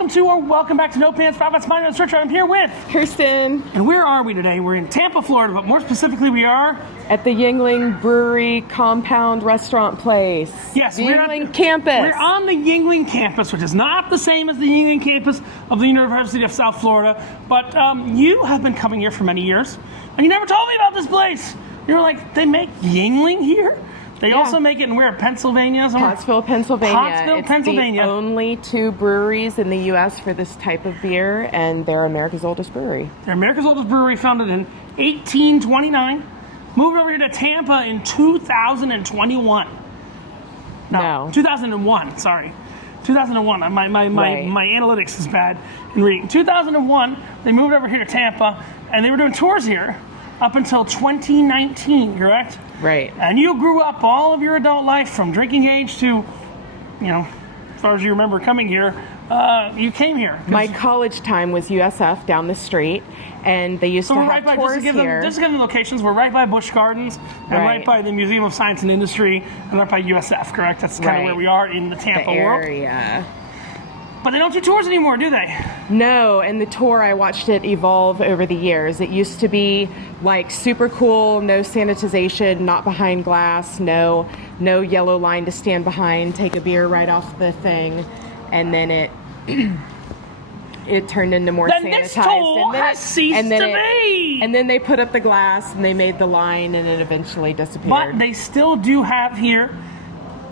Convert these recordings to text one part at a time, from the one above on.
welcome back to No Pants Profits. My name is Richard. I'm here with Kirsten. And where are we today? We're in Tampa, Florida, but more specifically, we are at the Yuengling Brewery Compound Restaurant Place. Yes, the Yuengling campus. We're on the Yuengling campus, which is not the same as the Yuengling campus of the University of South Florida. But you have been coming here for many years, and you never told me about this place. You were like, they make Yuengling here? They also make it in where? Pennsylvania? Pottsville, Pennsylvania. Pottsville, Pennsylvania. It's the only two breweries in the U.S. for this type of beer, and they're America's oldest brewery. They're America's oldest brewery, founded in 1829. Moved over here to Tampa in 2021. No. 2001, sorry. 2001. My analytics is bad in reading. 2001, they moved over here to Tampa, and they were doing tours here up until 2019, correct? Right. And you grew up all of your adult life from drinking age to, as far as you remember coming here, you came here. My college time was USF down the street, and they used to have tours here. Just to give them locations, we're right by Busch Gardens, and right by the Museum of Science and Industry, and right by USF, correct? That's kind of where we are in the Tampa world. Area. But they don't do tours anymore, do they? No, and the tour, I watched it evolve over the years. It used to be like super cool, no sanitization, not behind glass, no yellow line to stand behind, take a beer right off the thing, and then it turned into more sanitized. This tool has ceased to be. And then they put up the glass and they made the line, and it eventually disappeared. But they still do have here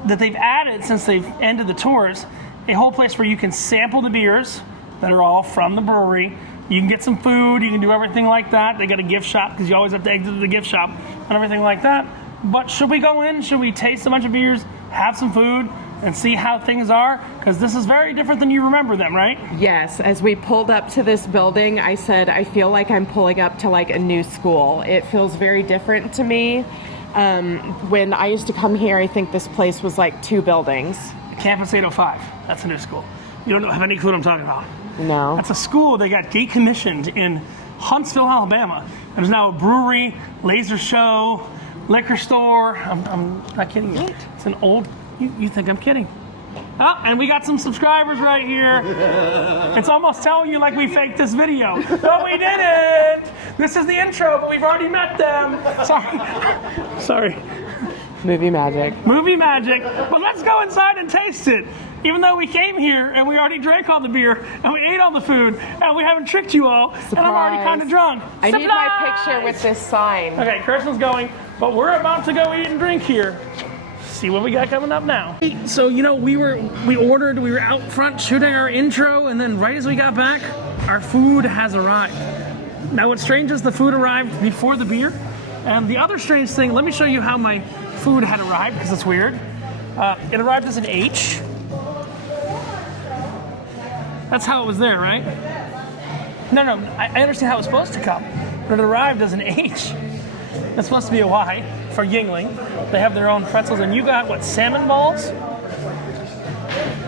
that they've added since they've ended the tours, a whole place where you can sample the beers that are all from the brewery. You can get some food, you can do everything like that. They got a gift shop because you always have to exit the gift shop and everything like that. But should we go in? Should we taste a bunch of beers, have some food, and see how things are? Because this is very different than you remember them, right? Yes. As we pulled up to this building, I said, I feel like I'm pulling up to like a new school. It feels very different to me. When I used to come here, I think this place was like two buildings. Campus 805. That's a new school. You don't have any clue what I'm talking about. No. That's a school that got decommissioned in Huntsville, Alabama. There's now a brewery, laser show, liquor store. I'm not kidding you. It's an old... You think I'm kidding. Oh, and we got some subscribers right here. It's almost telling you like we faked this video. No, we didn't. This is the intro, but we've already met them. Sorry. Movie magic. Movie magic. But let's go inside and taste it. Even though we came here and we already drank all the beer and we ate all the food and we haven't tricked you all. Surprise. And I'm already kind of drunk. I need my picture with this sign. Okay, Kirsten's going, but we're about to go eat and drink here. See what we got coming up now. So, we were out front shooting our intro, and then right as we got back, our food has arrived. Now, what's strange is the food arrived before the beer. And the other strange thing, let me show you how my food had arrived, because it's weird. It arrived as an H. That's how it was there, right? No, I understand how it's supposed to come, but it arrived as an H. It's supposed to be a Y for Yuengling. They have their own pretzels, and you got, what, salmon balls?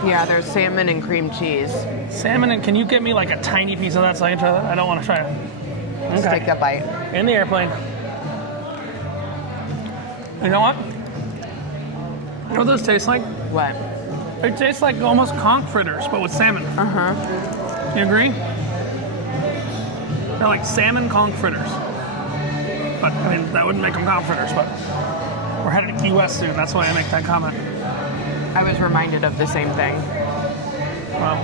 Yeah, there's salmon and cream cheese. Salmon, and can you get me like a tiny piece of that so I can try that? I don't want to try it. Let's take a bite. In the airplane. You know what? You know what those taste like? What? They taste like almost conch fritters, but with salmon. Uh-huh. You agree? They're like salmon conch fritters. But, that wouldn't make them conch fritters, but we're headed to Key West soon. That's why I make that comment. I was reminded of the same thing. Well,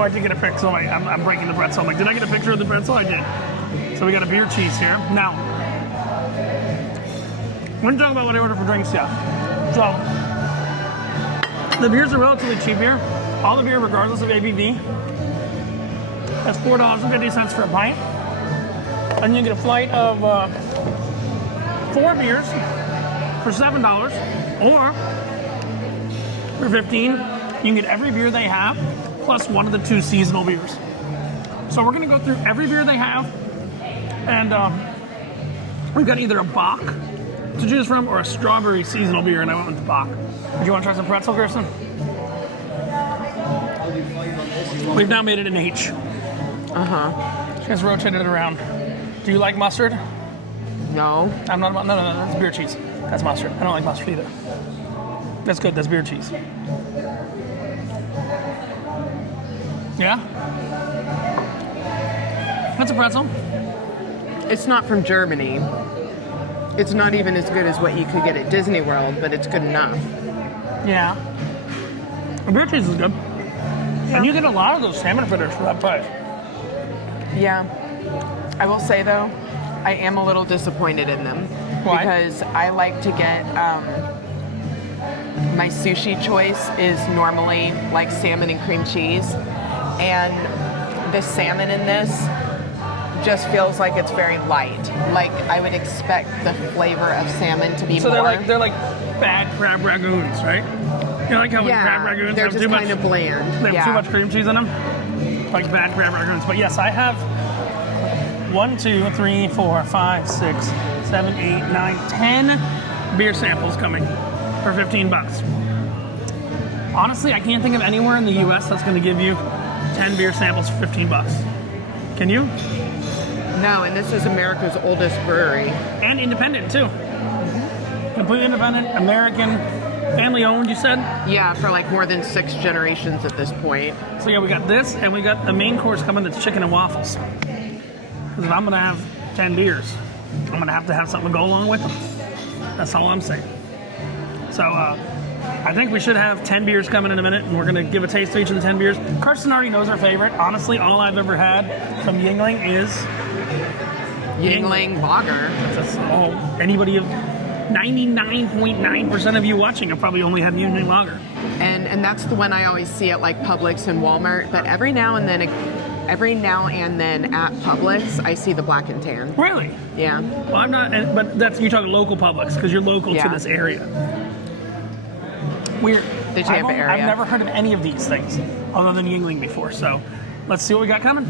I did get a picture. I'm breaking the pretzel. I'm like, did I get a picture of the pretzel? I did. So we got a beer cheese here. Now, we're going to talk about what I ordered for drinks, yeah. So, the beers are relatively cheap here. All the beer, regardless of ABV, that's $4.50 for a pint. And you get a flight of 4 beers for $7, or for $15, you can get every beer they have, plus one of the 2 seasonal beers. So we're going to go through every beer they have, and we've got either a Bach to choose from or a strawberry seasonal beer, and I went with the Bach. Do you want to try some pretzel, Kirsten? We've now made it an H. Uh-huh. Just rotated it around. Do you like mustard? No. I'm not about, no, that's beer cheese. That's mustard. I don't like mustard either. That's good, that's beer cheese. Yeah? That's a pretzel. It's not from Germany. It's not even as good as what you could get at Disney World, but it's good enough. Yeah. The beer cheese is good. Yeah. And you get a lot of those salmon fritters for that price. Yeah. I will say, though, I am a little disappointed in them. Why? Because I like to get... my sushi choice is normally like salmon and cream cheese. And the salmon in this just feels like it's very light. Like I would expect the flavor of salmon to be more. So they're like bad crab ragoons, right? You know, like how crab ragoons they're have just too much, kind of bland. they have too much cream cheese in them, like bad crab ragoons. But yes, I have 1, 2, 3, 4, 5, 6, 7, 8, 9, 10 beer samples coming for $15. Honestly, I can't think of anywhere in the U.S. that's going to give you 10 beer samples for $15. Can you? No, and this is America's oldest brewery. And independent too. Completely independent, American, family owned, you said? Yeah, for like more than 6 generations at this point. So yeah, we got this, and we got the main course coming that's chicken and waffles. Because if I'm going to have 10 beers, I'm going to have something to go along with them. That's all I'm saying. So I think we should have 10 beers coming in a minute, and we're going to give a taste of each of the 10 beers. Karsten already knows our favorite. Honestly, all I've ever had from Yuengling is Yuengling lager. That's all. Anybody of 99.9% of you watching have probably only had Yuengling lager. And that's the one I always see at like Publix and Walmart. But every now and then at Publix, I see the black and tan. Really? Yeah. Well, I'm not, but that's, you're talking local Publix because you're local to this area. Weird. The Tampa area. I've never heard of any of these things other than Yuengling before. So let's see what we got coming.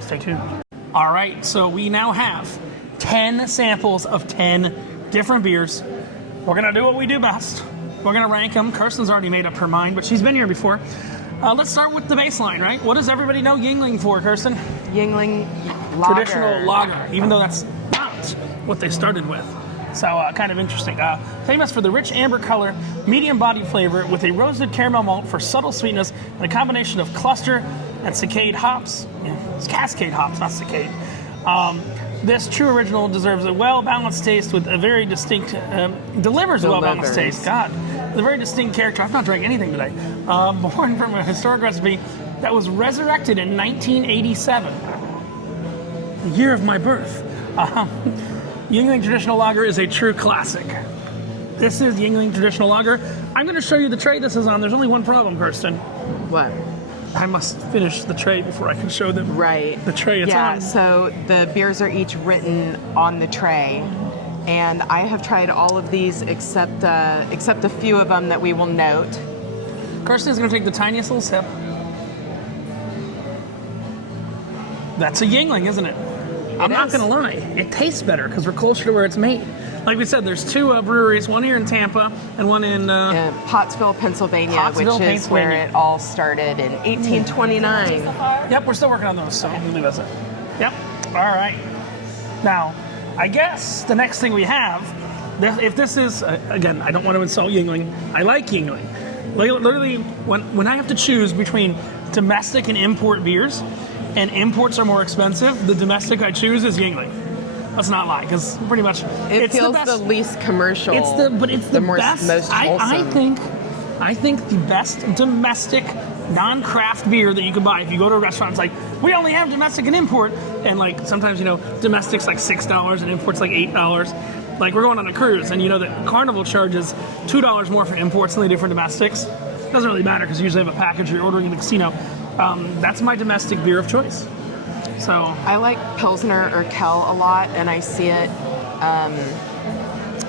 Stay tuned. All right, so we now have 10 samples of 10 different beers. We're going to do what we do best. We're going to rank them. Kirsten's already made up her mind, but she's been here before. Let's start with the baseline, right? What does everybody know Yuengling for, Kirsten? Yuengling lager. Traditional lager, even though that's not what they started with. So kind of interesting. Famous for the rich amber color, medium body flavor with a roasted caramel malt for subtle sweetness and a combination of cluster and Cascade hops. Yeah, it's Cascade hops, not Cascade. This true original deserves a well-balanced taste with a very distinct, delivers a well-balanced taste. God, with a very distinct character. I've not drank anything today. Born from a historic recipe that was resurrected in 1987, the year of my birth. Yuengling Traditional Lager is a true classic. This is Yuengling Traditional Lager. I'm going to show you the tray this is on. There's only one problem, Kirsten. What? I must finish the tray before I can show them the tray it's on. Yeah, so the beers are each written on the tray. And I have tried all of these except a few of them that we will note. Kirsten's going to take the tiniest little sip. That's a Yuengling, isn't it? I'm not going to lie. It tastes better because we're closer to where it's made. Like we said, there's 2 breweries, one here in Tampa and one in... Pottsville, Pennsylvania, which is where it all started in 1829. Yep, we're still working on those, so leave us it. Yep, all right. Now, I guess the next thing we have, if this is, again, I don't want to insult Yuengling. I like Yuengling. Literally, when I have to choose between domestic and import beers, and imports are more expensive, the domestic I choose is Yuengling. Let's not lie, because pretty much it feels the least commercial. It's the best. Most wholesome. I think the best domestic non-craft beer that you can buy. If you go to a restaurant, it's like we only have domestic and import, and like sometimes domestic's like $6 and import's like $8. Like we're going on a cruise, and you know that Carnival charges $2 more for imports than they do for domestics. Doesn't really matter because you usually have a package or you're ordering in the casino. That's my domestic beer of choice. So I like Pilsner or Kel a lot, and I see it on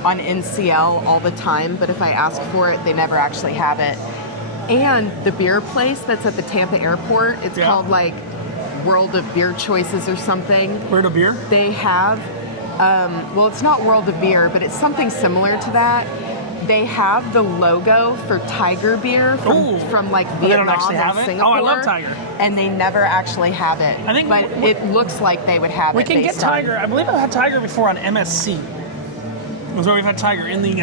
NCL all the time, but if I ask for it, they never actually have it. And the beer place that's at the Tampa airport, it's called like World of Beer Choices or something. World of Beer? They have, well, it's not World of Beer, but it's something similar to that. They have the logo for Tiger beer from like Vietnam and Singapore. Oh, I love Tiger. And they never actually have it. But it looks like they would have it. We can get Tiger. I believe I've had Tiger before on MSC. It was where we've had Tiger in the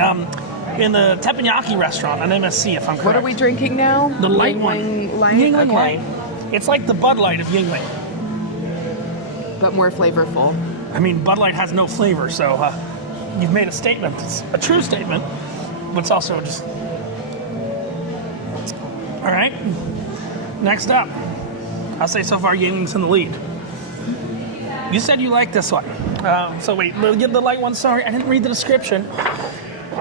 in the teppanyaki restaurant on MSC, if I'm correct. What are we drinking now? The light Yuengling one. Light? Yuengling Okay. Light. It's like the Bud Light of Yuengling. But more flavorful. I mean, Bud Light has no flavor, so you've made a statement. It's a true statement, but it's also just... All right. Next up. I'll say so far Yuengling's in the lead. You said you like this one. So wait, we'll give the light one. Sorry, I didn't read the description.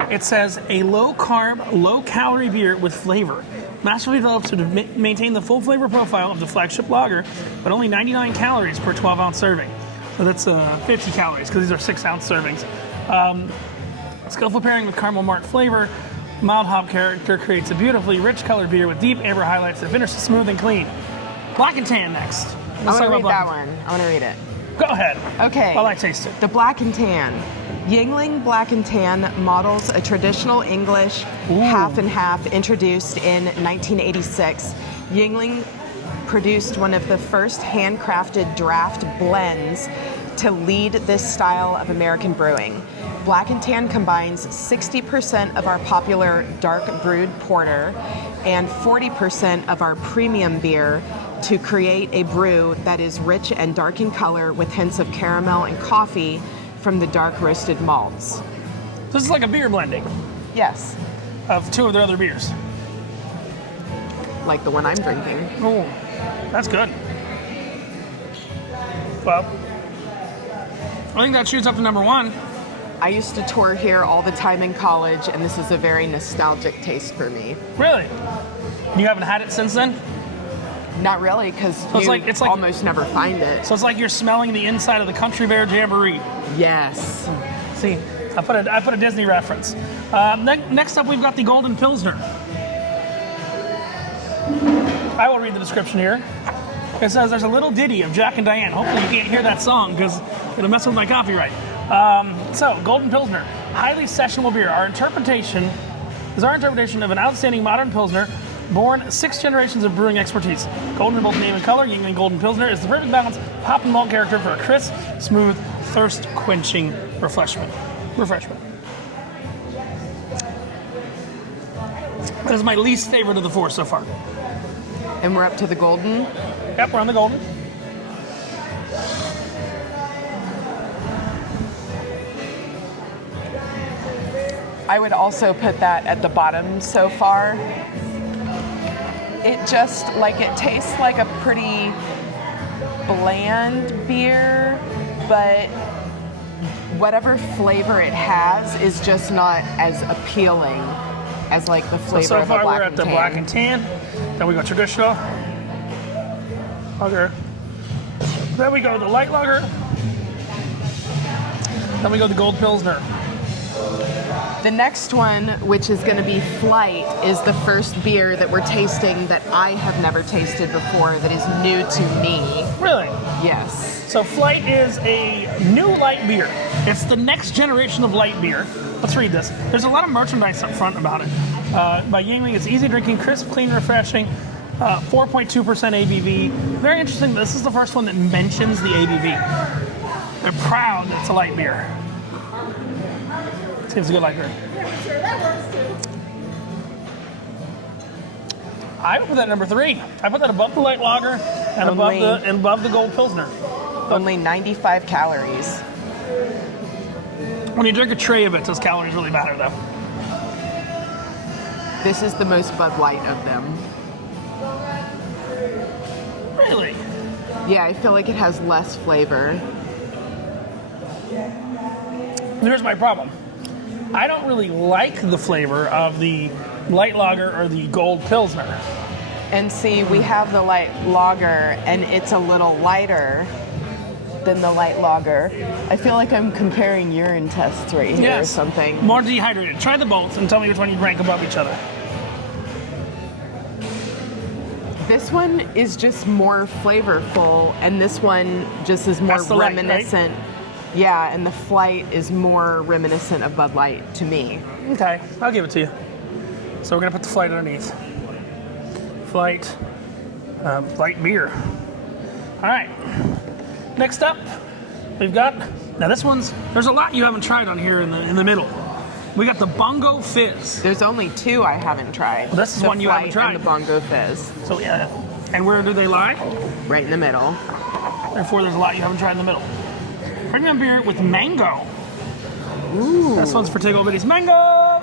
It says a low-carb, low-calorie beer with flavor. Masterfully developed to maintain the full flavor profile of the flagship lager, but only 99 calories per 12-ounce serving. So that's 50 calories, because these are 6-ounce servings. Skillful pairing with caramel malt flavor, mild hop character creates a beautifully rich colored beer with deep amber highlights that finish smooth and clean. Black and Tan next. I want to read that one. I want to read it. Go ahead. Okay. While I taste it. The Black and Tan. Yuengling Black and Tan models a traditional English half and half introduced in 1986. Yuengling produced one of the first handcrafted draft blends to lead this style of American brewing. Black and Tan combines 60% of our popular dark brewed porter and 40% of our premium beer to create a brew that is rich and dark in color with hints of caramel and coffee from the dark roasted malts. This is like a beer blending Yes, of two of their other beers. like the one I'm drinking. Oh, that's good. Well, I think that shoots up to number one. I used to tour here all the time in college, and this is a very nostalgic taste for me. Really? You haven't had it since then? Not really, because it's you like- almost never find it. So it's like you're smelling the inside of the Country Bear Jamboree. Yes. See, I put a Disney reference. Next up, we've got the Golden Pilsner. I will read the description here. It says there's a little ditty of Jack and Diane. Hopefully you can't hear that song because it'll mess with my copyright. So, Golden Pilsner, highly sessionable beer. Our interpretation of an outstanding modern Pilsner, born 6 generations of brewing expertise. Golden in both name and color, Yuengling Golden Pilsner is the perfect balance of hop and malt character for a crisp, smooth, thirst-quenching refreshment. That is my least favorite of the 4 so far. And we're up to the golden. Yep, we're on the Golden. I would also put that at the bottom so far. It just, it tastes like a pretty bland beer, but whatever flavor it has is just not as appealing as the flavor So of a far Black we're and at the Tan. Black and Tan. Then we go traditional. Lager. Then we go the light lager. Then we go the Gold Pilsner. The next one, which is going to be Flight, is the first beer that we're tasting that I have never tasted before that is new to me. Really? Yes. So Flight is a new light beer. It's the next generation of light beer. Let's read this. There's a lot of merchandise up front about it. By Yuengling, it's easy drinking, crisp, clean, refreshing. 4.2% ABV. Very interesting. This is the first one that mentions the ABV. They're proud that it's a light beer. Seems a good light beer. I would put that at number 3. I put that above the light lager and above the Gold Pilsner. Only 95 calories. When you drink a tray of it, those calories really matter, though. This is the most Bud Light of them. Really? Yeah, I feel like it has less flavor. Here's my problem. I don't really like the flavor of the light lager or the Gold Pilsner. And see, we have the light lager, and it's a little lighter than the light lager. I feel like I'm comparing urine tests right here or something. More dehydrated. Try the both and tell me which one you rank above each other. This one is just more flavorful, and this one just is more That's the light, reminiscent. Yeah, and the Flight is more reminiscent of Bud Light to me. Okay, I'll give it to you. So we're gonna put the Flight underneath. Flight, light beer. All right. Next up, we've got, now this one's, there's a lot you haven't tried on here in the middle. We got the Bongo Fizz. There's only 2 I haven't tried. Well, this is the one you haven't Flight tried. And the Bongo Fizz. So yeah. And where do they lie? Right in the middle. Therefore, there's a lot you haven't tried in the middle. Premium beer with mango. Ooh. This one's for Tiggle Bitties. Mango!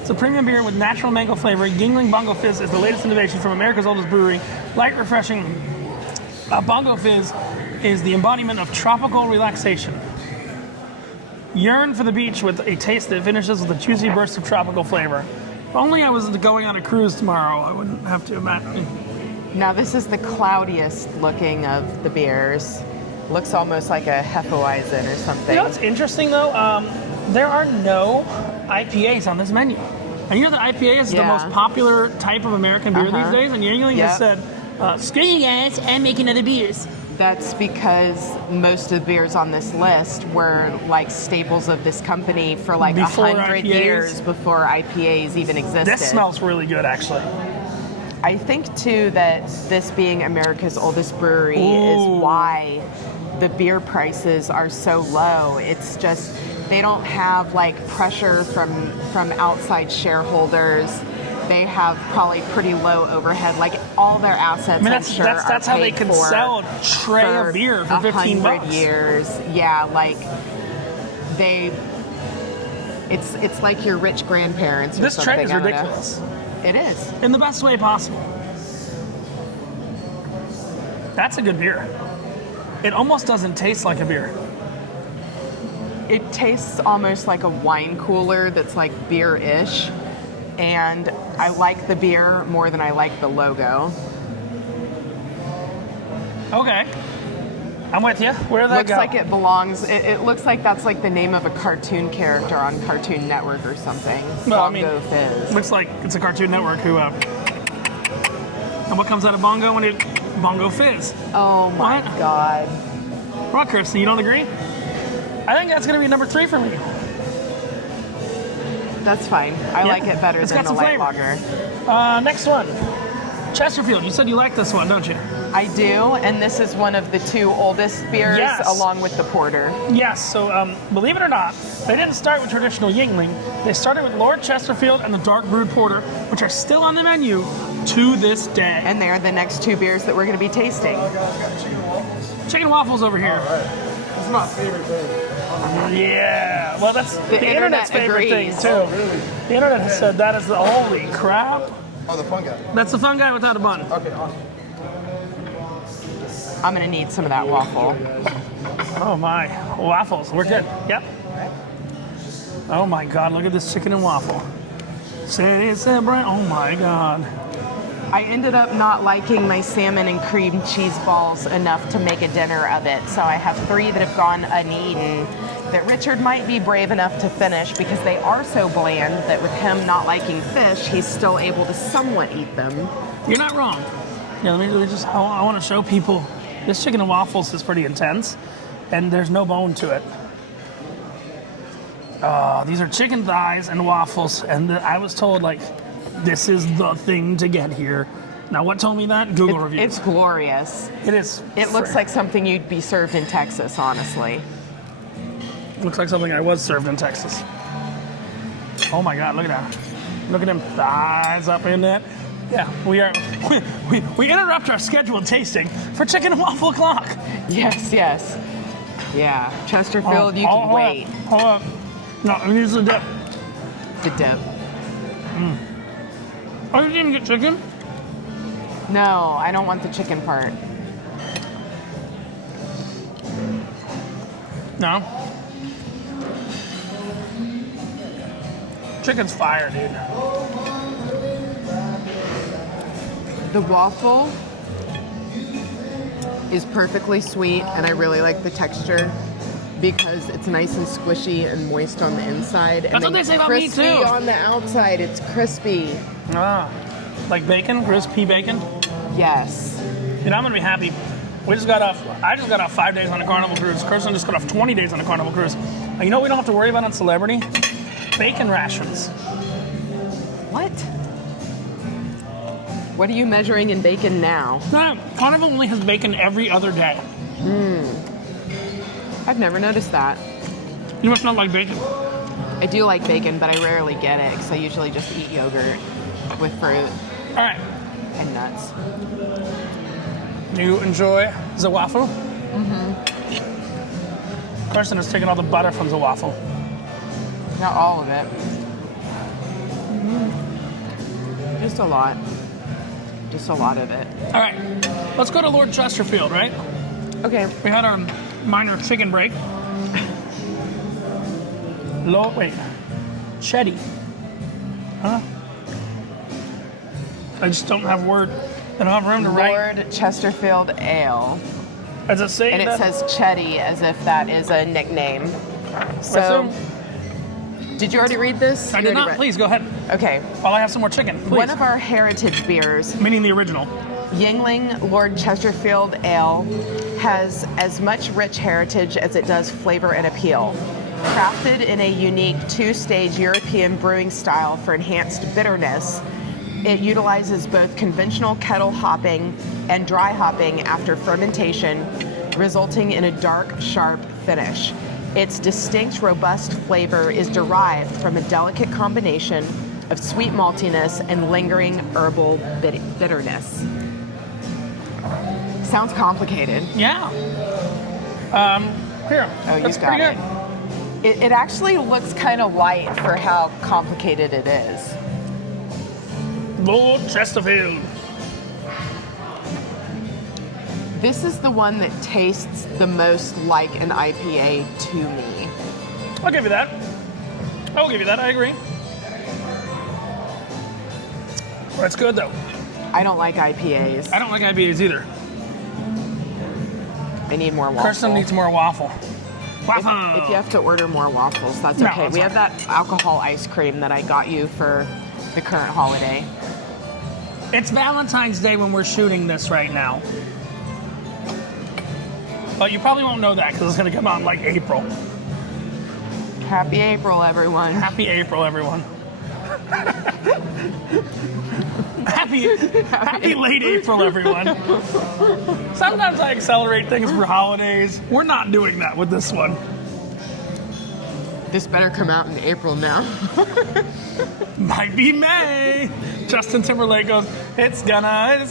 It's a premium beer with natural mango flavor. Yuengling Bongo Fizz is the latest innovation from America's oldest brewery. Light, refreshing. Bongo Fizz is the embodiment of tropical relaxation. Yearn for the beach with a taste that finishes with a juicy burst of tropical flavor. If only I was going on a cruise tomorrow, I wouldn't have to imagine. Now this is the cloudiest looking of the beers. Looks almost like a Hefeweizen or something. You know what's interesting though? There are no IPAs on this menu. And you know that IPA is the most popular type of American beer these days? And Yuengling has said, screw you guys, I'm making other beers. That's because most of the beers on this list were like staples of this company for like 100 years before IPAs even existed. This smells really good, actually. I think too that this being America's oldest brewery is why the beer prices are so low. It's just they don't have like pressure from outside shareholders. They have probably pretty low overhead. Like all their assets, that's how they can sell a tray of beer for $15. 100 years. Yeah, like it's like your rich grandparents or this something. This tray is ridiculous. It is. In the best way possible. That's a good beer. It almost doesn't taste like a beer. It tastes almost like a wine cooler that's like beer-ish. And I like the beer more than I like the logo. Okay. I'm with you. Where did that go? Looks like it belongs. It looks like that's like the name of a cartoon character on Cartoon Network or something. Well, Bongo Fizz. Looks like it's a Cartoon Network who. And what comes out of Bongo when it Bongo Fizz? Oh my God. What, Kristen? You don't agree? I think that's going to be number 3 for me. That's fine. I like it better than the light lager. Next one. Chesterfield. You said you like this one, don't you? I do, and this is one of the 2 oldest beers along with the porter. Yes, so believe it or not, they didn't start with traditional Yuengling. They started with Lord Chesterfield and the Dark Brewed Porter, which are still on the menu to this day. And they're the next 2 beers that we're going to be tasting. Chicken waffles over here. It's my favorite thing. Yeah, well that's the internet's favorite thing too. Oh, really? The internet has said that is the holy crap. Oh, the fun guy. That's the fun guy without a bun. Okay, awesome. I'm going to need some of that waffle. Oh my, waffles, we're good. Yep. Oh my God, look at this chicken and waffle. Oh my God. I ended up not liking my salmon and cream cheese balls enough to make a dinner of it, so I have 3 that have gone uneaten that Richard might be brave enough to finish because they are so bland that with him not liking fish, he's still able to somewhat eat them. You're not wrong. Yeah, let me just, I want to show people, this chicken and waffles is pretty intense, and there's no bone to it. These are chicken thighs and waffles, and I was told, like, this is the thing to get here. Now, what told me that? Google reviews. It's glorious. It is. It looks like something you'd be served in Texas, honestly. Looks like something I was served in Texas. Oh my God, look at that. Look at them thighs up in that. Yeah, we interrupt our scheduled tasting for chicken and waffle o'clock. Yes. Yeah, Chesterfield, you can wait. Hold up. No, it needs the dip. The dip. Oh, you didn't get chicken? No, I don't want the chicken part. No. Chicken's fire, dude. The waffle is perfectly sweet, and I really like the texture because it's nice and squishy and moist on the inside. That's what they say about me, too. Crispy on the outside. It's crispy. Like bacon, crispy bacon. Yes. Dude, I'm gonna be happy. I just got off 5 days on a Carnival cruise. Kirsten just got off 20 days on a Carnival cruise. And you know what we don't have to worry about on Celebrity? Bacon rations. What? What are you measuring in bacon now? No, Carnival only has bacon every other day. I've never noticed that. You must not like bacon. I do like bacon, but I rarely get it because I usually just eat yogurt with fruit All right. and nuts. Do you enjoy the waffle? Carson is taking all the butter from the waffle. Not all of it. Just a lot. Just a lot of it. All right, let's go to Lord Chesterfield, right? Okay. We had our minor chicken break. Wait, Chetty. Huh? I just don't have word. I don't have room to write. Lord Chesterfield Ale. Does it say And it that? says Chetty as if that is a nickname. So, did you already read this? I You did already not. read- Please go ahead. Okay. While I have some more chicken, please. One of our heritage beers, Meaning the original. Yuengling Lord Chesterfield Ale, has as much rich heritage as it does flavor and appeal. Crafted in a unique two-stage European brewing style for enhanced bitterness, it utilizes both conventional kettle hopping and dry hopping after fermentation, resulting in a dark, sharp finish. Its distinct, robust flavor is derived from a delicate combination of sweet maltiness and lingering herbal bitterness. Sounds complicated. Yeah. Here. Oh, you That's got pretty it. good. It actually looks kind of light for how complicated it is. Lord Chesterfield. This is the one that tastes the most like an IPA to me. I'll give you that. I'll give you that. I agree. That's good though. I don't like IPAs. I don't like IPAs either. I need more waffle. Kirsten needs more waffle. Waffle. If you have to order more waffles, that's No, okay. that's We fine. have that alcohol ice cream that I got you for the current holiday. It's Valentine's Day when we're shooting this right now. But you probably won't know that because it's going to come out in like April. Happy April, everyone. Happy April, everyone. happy late April, everyone. Sometimes I accelerate things for holidays. We're not doing that with this one. This better come out in April now. Might be May. Justin Timberlake goes, it's gonna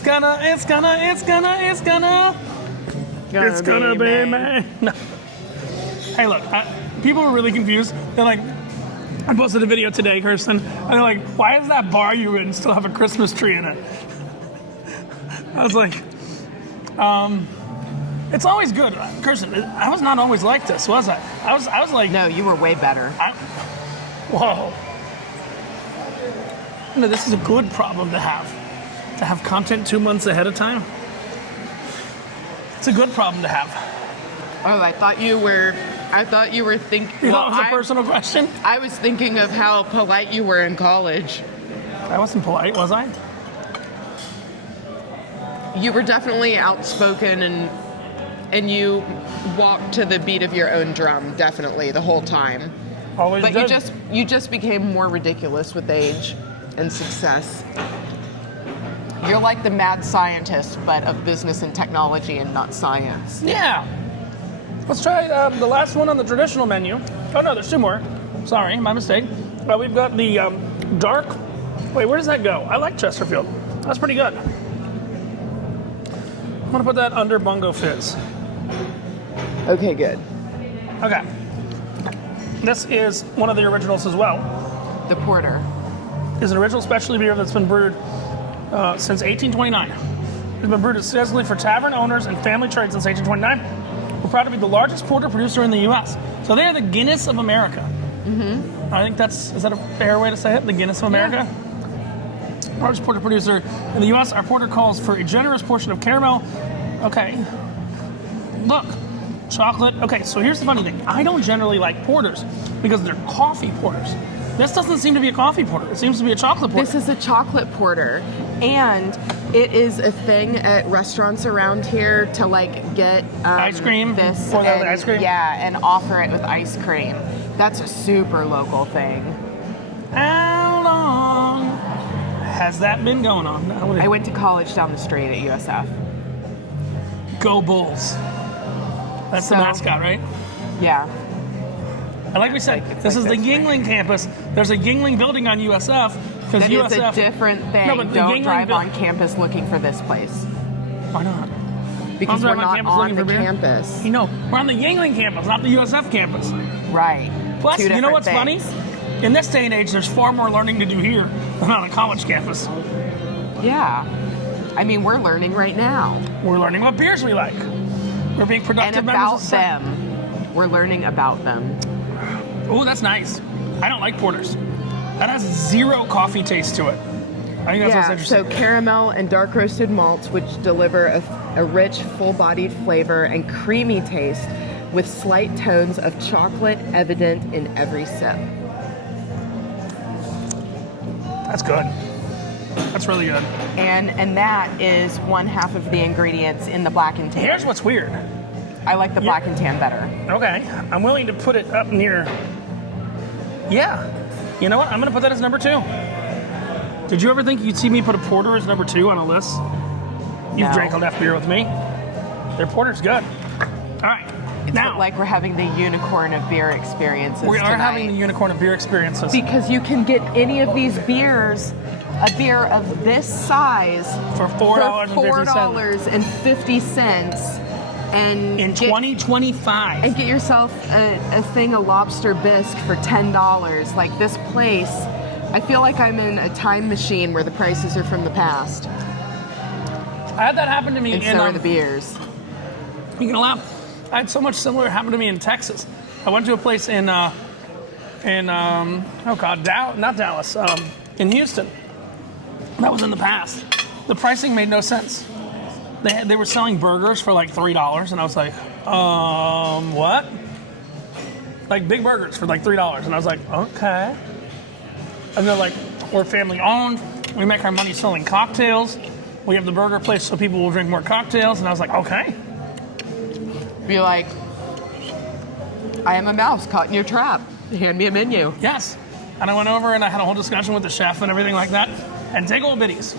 be May. No. Hey, look, people were really confused. They're like, I posted a video today, Kirsten, and they're like, why is that bar you in still have a Christmas tree in it? I was like, it's always good. Kirsten, I was not always like this, was I? I was like, No, you were way better. whoa. No, this is a good problem to have content 2 months ahead of time. It's a good problem to have. Oh, I thought you were thinking. You thought it was a personal question? I was thinking of how polite you were in college. I wasn't polite, was I? You were definitely outspoken and you walked to the beat of your own drum, definitely the whole time. Always But did. you just became more ridiculous with age and success. You're like the mad scientist, but of business and technology and not science. Yeah. Let's try the last one on the traditional menu. Oh no, there's two more. Sorry, my mistake. We've got the dark. Wait, where does that go? I like Chesterfield. That's pretty good. I'm gonna put that under Bungo Fizz. Okay, good. Okay. This is one of the originals as well. The porter. It's an original specialty beer that's been brewed since 1829. It's been brewed exclusively for tavern owners and family trade since 1829. We're proud to be the largest porter producer in the U.S. So they are the Guinness of America. Mm-hmm. I think is that a fair way to say it? The Guinness of America? Yeah. Largest porter producer in the U.S. Our porter calls for a generous portion of caramel. Okay. Look. Chocolate. Okay, so here's the funny thing. I don't generally like porters because they're coffee porters. This doesn't seem to be a coffee porter. It seems to be a chocolate porter. This is a chocolate porter, and it is a thing at restaurants around here to like get ice cream. This Pour that and, with ice cream. Yeah, and offer it with ice cream. That's a super local thing. How long has that been going on? I went to college down the street at USF. Go Bulls. That's the mascot, right? Yeah. And like we said, this is the Yuengling campus. There's a Yuengling building on USF. Because That is a different thing. No, but Don't drive on campus looking for this place. Why not? Because we're not on the looking for beer? campus. You know, we're on the Yuengling campus, not the USF campus. Right. Plus, Two you know different what's things. funny? In this day and age, there's far more learning to do here than on a college campus. Yeah. I mean, we're learning right now. We're learning what beers we like. We're being productive And members about of society. them. We're learning about them. Oh, that's nice. I don't like porters. That has zero coffee taste to it. I think that's what's So interesting. caramel and dark roasted malts, which deliver a rich, full-bodied flavor and creamy taste with slight tones of chocolate evident in every sip. That's good. That's really good. And that is one half of the ingredients in the black and tan. Here's what's weird. I like the black and tan better. Okay, I'm willing to put it up near. Yeah. You know what? I'm going to put that as number 2. Did you ever think you'd see me put a porter as number 2 on a list? You've No. drank enough beer with me. Their porter's good. All right. It's Now, like we're having the unicorn of beer experiences we are tonight. having the unicorn of beer experiences. Because you can get any of these beers, a beer of this size, For $4.50. $4.50 and In 2025. and get yourself a thing of lobster bisque for $10. Like this place, I feel like I'm in a time machine where the prices are from the past. I had that happen to me And in so are the beers. You can laugh. I had so much similar happen to me in Texas. I went to a place in not Dallas, in Houston. That was in the past. The pricing made no sense. They were selling burgers for like $3, and I was like, what? Like big burgers for like $3, and I was like, okay. And they're like, we're family owned. We make our money selling cocktails. We have the burger place so people will drink more cocktails, and I was like, okay. Be like, I am a mouse caught in your trap. Hand me a menu. Yes. And I went over and I had a whole discussion with the chef and everything like that. And Diggle Bitties,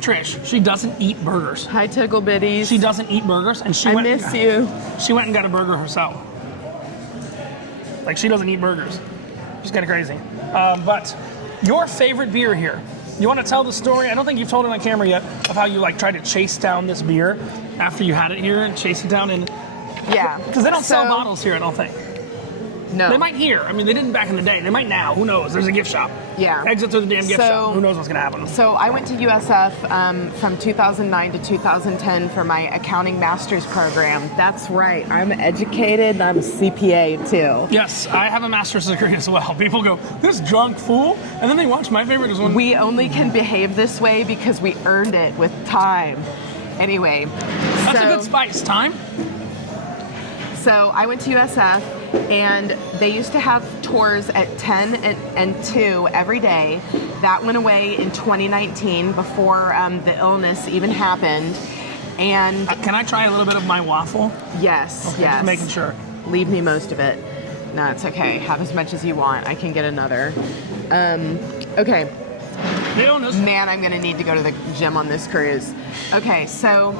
Trish, she doesn't eat burgers. Hi, Tickle Bitties. She doesn't eat burgers, and she I went. miss you. She went and got a burger herself. Like she doesn't eat burgers. She's kind of crazy. But your favorite beer here. You want to tell the story? I don't think you've told it on camera yet of how you like tried to chase down this beer after you had it here and chase it down and. Yeah. Because they don't sell bottles here, I don't think. No. They might here. I mean, they didn't back in the day. They might now. Who knows? There's a gift shop. Yeah. Exit through the damn gift shop. Who knows what's going to happen? So I went to USF from 2009 to 2010 for my accounting master's program. That's right. I'm educated. I'm a CPA too. Yes, I have a master's degree as well. People go, this drunk fool. And then they watch my favorite is when... We only can behave this way because we earned it with time. Anyway. That's a good spice. Time? So I went to USF, and they used to have tours at 10 and 2 every day. That went away in 2019 before the illness even happened. And can I try a little bit of my waffle? yes, Okay, yes. just making sure. Leave me most of it. No, it's okay. Have as much as you want. I can get another. Okay. The illness. Man, I'm going to need to go to the gym on this cruise. Okay, so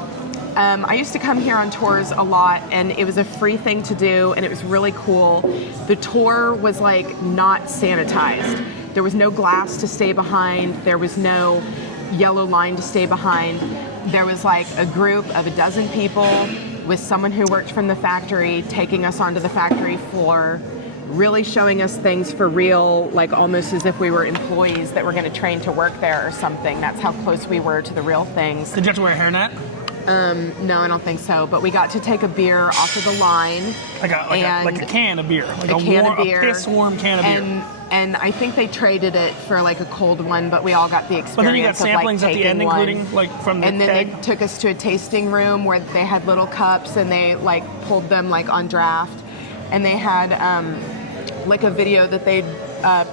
I used to come here on tours a lot, and it was a free thing to do, and it was really cool. The tour was like not sanitized. There was no glass to stay behind. There was no yellow line to stay behind. There was like a group of a dozen people with someone who worked from the factory taking us onto the factory floor, really showing us things for real, like almost as if we were employees that were going to train to work there or something. That's how close we were to the real things. Did you have to wear a hairnet? No, I don't think so. But we got to take a beer off of the line. Like a can of beer. Like a can of beer. A piss warm can of beer. And I think they traded it for like a cold one, but we all got the experience But then you got of like samplings at the taking end, one. including like from the And then keg. they took us to a tasting room where they had little cups and they like pulled them like on draft. And they had like a video that they'd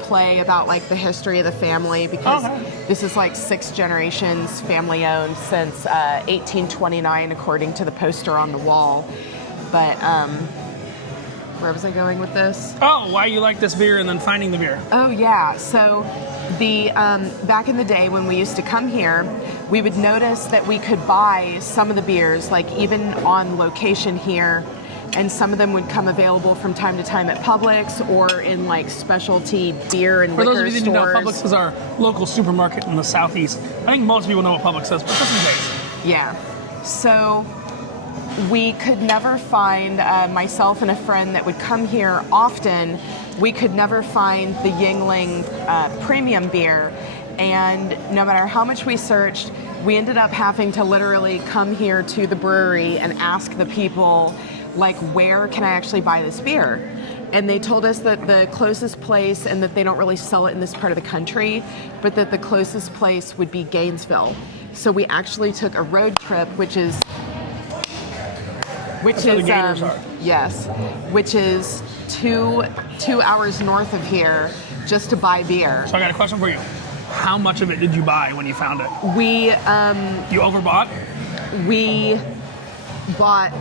play about like the history of the family, because this is like 6 generations family owned since 1829 according to the poster on the wall. But where was I going with this? Oh, why you like this beer and then finding the beer. Oh yeah, so the back in the day when we used to come here, we would notice that we could buy some of the beers, like even on location here, and some of them would come available from time to time at Publix or in like specialty beer and For liquor those of you that don't know, stores. Publix is our local supermarket in the southeast. I think most people know what Publix is, but just in case. Yeah. So we could never find, myself and a friend that would come here often, we could never find the Yuengling premium beer. And no matter how much we searched, we ended up having to literally come here to the brewery and ask the people, like, where can I actually buy this beer? And they told us that the closest place, and that they don't really sell it in this part of the country, but that the closest place would be Gainesville. So we actually took a road trip, which is Where the Gators are. yes, which is two hours north of here, just to buy beer. So I got a question for you. How much of it did you buy when you found it? You overbought? We bought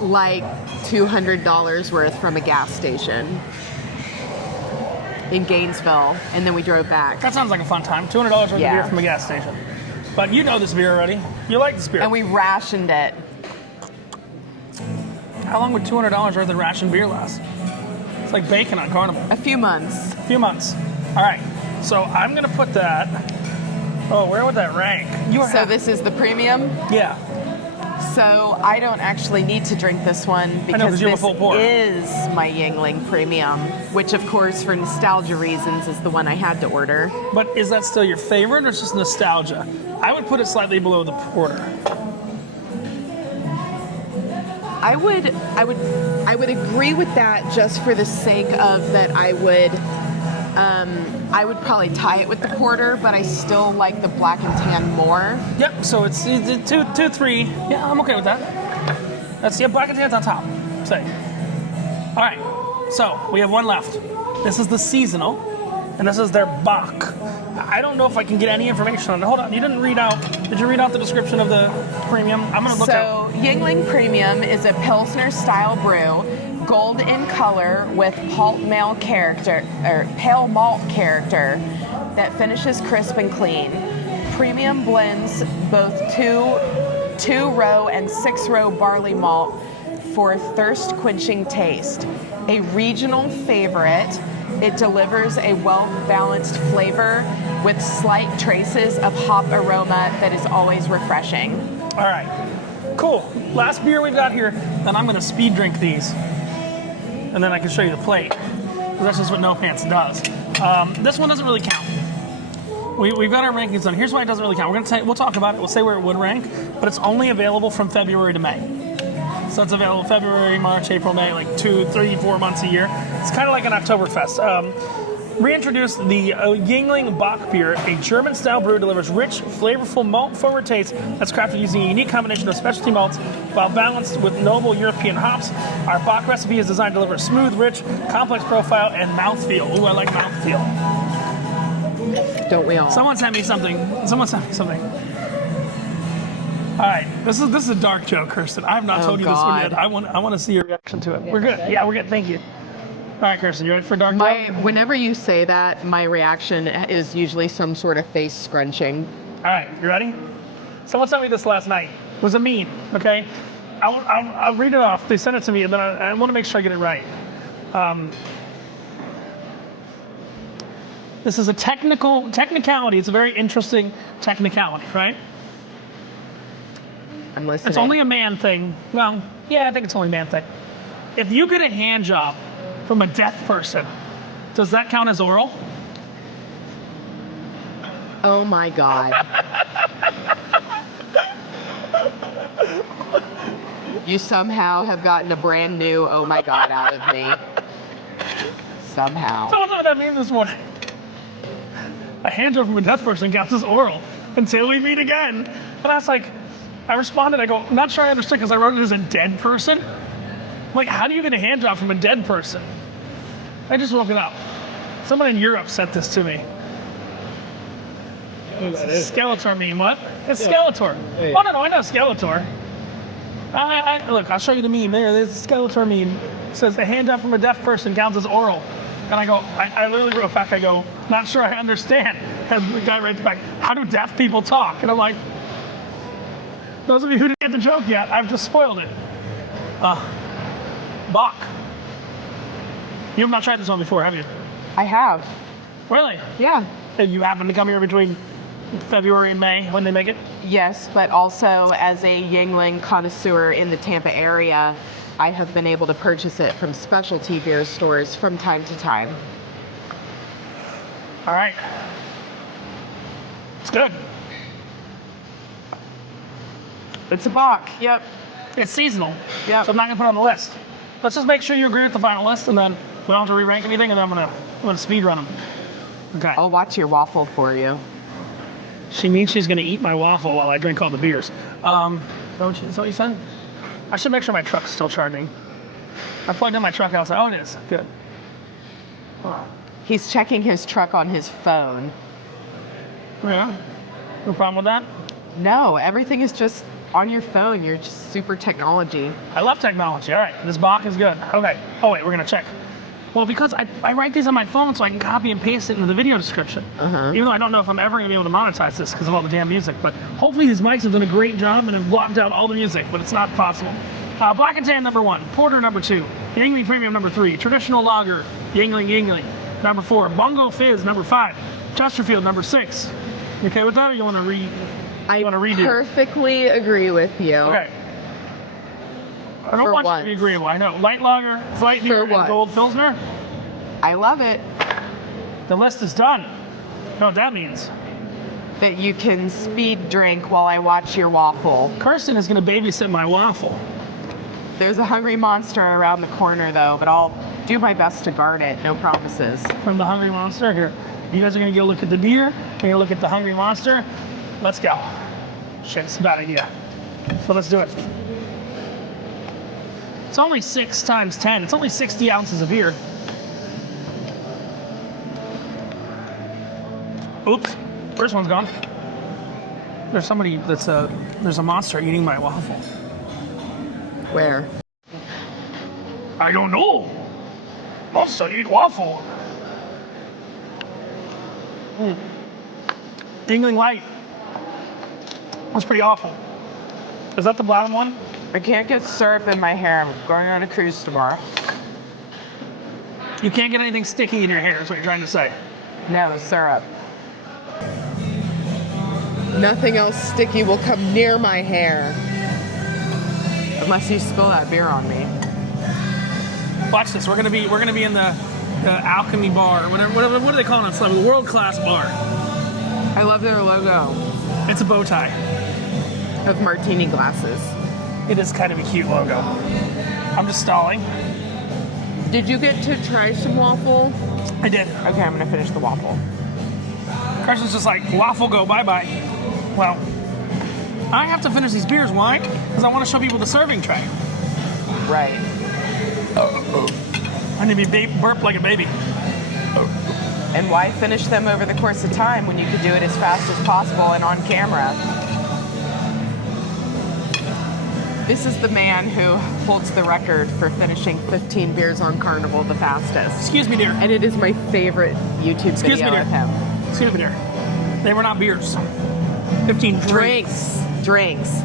like $200 worth from a gas station in Gainesville, and then we drove back. That sounds like a fun time. $200 worth of beer from a gas station. But you know this beer already. You like this beer. And we rationed it. How long would $200 worth of ration beer last? It's like bacon on Carnival. A few months. A few months. All right. So I'm going to put that. Oh, where would that rank? So this is the premium? Yeah. So I don't actually need to drink this one because you have a this full pour. is my Yuengling Premium, which of course for nostalgia reasons is the one I had to order. But is that still your favorite or it's just nostalgia? I would put it slightly below the porter. I would agree with that just for the sake of that I would probably tie it with the porter, but I still like the black and tan more. Yep, so it's 2, 3. Yeah, I'm okay with that. That's black and tan's on top. Say. All right, so we have one left. This is the seasonal, and this is their Bach. I don't know if I can get any information on it. Hold on, you didn't read out. Did you read out the description of the premium? I'm gonna look at. So Yuengling Premium is a Pilsner style brew, gold in color with pale malt character that finishes crisp and clean. Premium blends both two-row and 6-row barley malt for thirst quenching taste. A regional favorite, it delivers a well-balanced flavor with slight traces of hop aroma that is always refreshing. All right, cool. Last beer we've got here, then I'm gonna speed drink these. And then I can show you the plate. That's just what No Pants does. This one doesn't really count. We've got our rankings done. Here's why it doesn't really count. We'll talk about it. We'll say where it would rank, but it's only available from February to May. So it's available February, March, April, May, like 2, 3, 4 months a year. It's kind of like an Oktoberfest. Reintroduce the Yuengling Bach beer. A German-style brew delivers rich, flavorful, malt-forward taste that's crafted using a unique combination of specialty malts while balanced with noble European hops. Our Bach recipe is designed to deliver a smooth, rich, complex profile and mouthfeel. Ooh, I like mouthfeel. Don't we all? Someone sent me something. All right, this is a dark joke, Kirsten. I have not told you this one yet. I want to see your reaction to it. We're good. Yeah, we're good. Thank you. All right, Kirsten, you ready for a dark joke? Whenever you say that, my reaction is usually some sort of face scrunching. All right, you ready? Someone sent me this last night. It was a meme, okay? I'll read it off. They sent it to me, and then I want to make sure I get it right. This is a technicality. It's a very interesting technicality, right? I'm listening. It's only a man thing. Well, yeah, I think it's only a man thing. If you get a hand job from a deaf person, does that count as oral? Oh my God. You somehow have gotten a brand new oh my God out of me. Somehow. Someone said that meme this morning. A hand job from a deaf person counts as oral until we meet again. And I was like, I responded, I go, I'm not sure I understood because I wrote it as a dead person. I'm like, how do you get a hand job from a dead person? I just woke it up. Someone in Europe sent this to me. Skeletor meme, what? It's Skeletor. Hey. Oh, no, I know Skeletor. Look, I'll show you the meme there. There's a Skeletor meme. It says, a hand job from a deaf person counts as oral. And I go, I literally wrote back, I go, not sure I understand. And the guy writes back, how do deaf people talk? And I'm like, those of you who didn't get the joke yet, I've just spoiled it. Bock. You have not tried this one before, have you? I have. Really? Yeah. Have you happened to come here between February and May when they make it? Yes, but also as a Yuengling connoisseur in the Tampa area, I have been able to purchase it from specialty beer stores from time to time. All right. It's good. It's a Bock. Yep. It's seasonal. Yep. So I'm not gonna put it on the list. Let's just make sure you agree with the final list, and then we don't have to re-rank anything, and then I'm gonna speed run them. Okay. I'll watch your waffle for you. She means she's gonna eat my waffle while I drink all the beers. Is that what you said? I should make sure my truck's still charging. I plugged in my truck outside. Oh, it is. Good. Oh. He's checking his truck on his phone. Yeah. No problem with that? No, everything is just on your phone. You're just super technology. I love technology. All right, this Bock is good. Okay. Oh wait, we're gonna check. Well, because I write these on my phone so I can copy and paste it into the video description. Even though I don't know if I'm ever gonna be able to monetize this because of all the damn music. But hopefully these mics have done a great job and have blocked out all the music, but it's not possible. Black and Tan number 1, Porter number 2, Yuengling Premium number 3, Traditional Lager, Yuengling number 4, Bungo Fizz number 5, Chesterfield number 6. You okay with that, or you want to redo? Perfectly agree with you. Okay. I don't want you to be agreeable. I know. Light lager, light beer, and gold pilsner. I love it. The list is done. You know what that means? That you can speed drink while I watch your waffle. Kirsten is going to babysit my waffle. There's a hungry monster around the corner, though, but I'll do my best to guard it. No promises. From the hungry monster here. You guys are going to go look at the beer. We're going to look at the hungry monster. Let's go. Shit, it's a bad idea. So let's do it. It's only 6 times 10. It's only 60 ounces of beer. Oops. First one's gone. There's somebody there's a monster eating my waffle. Where? I don't know. Monster eat waffle. Yuengling Light. That's pretty awful. Is that the bottom one? I can't get syrup in my hair. I'm going on a cruise tomorrow. You can't get anything sticky in your hair, is what you're trying to say. No, syrup. Nothing else sticky will come near my hair. Unless you spill that beer on me. Watch this. We're gonna be in the Alchemy bar, or whatever. What do they call it? The world class bar. I love their logo. It's a bow tie. Of martini glasses. It is kind of a cute logo. I'm just stalling. Did you get to try some waffle? I did. Okay, I'm gonna finish the waffle. Carson's just like, waffle go, bye-bye. Well, I have to finish these beers. Why? Because I want to show people the serving tray. Right. I need to be burp like a baby. And why finish them over the course of time when you could do it as fast as possible and on camera? This is the man who holds the record for finishing 15 beers on Carnival the fastest. Excuse me, dear. And it is my favorite YouTube video of him. Excuse me, dear. They were not beers. 15 drinks. Drinks.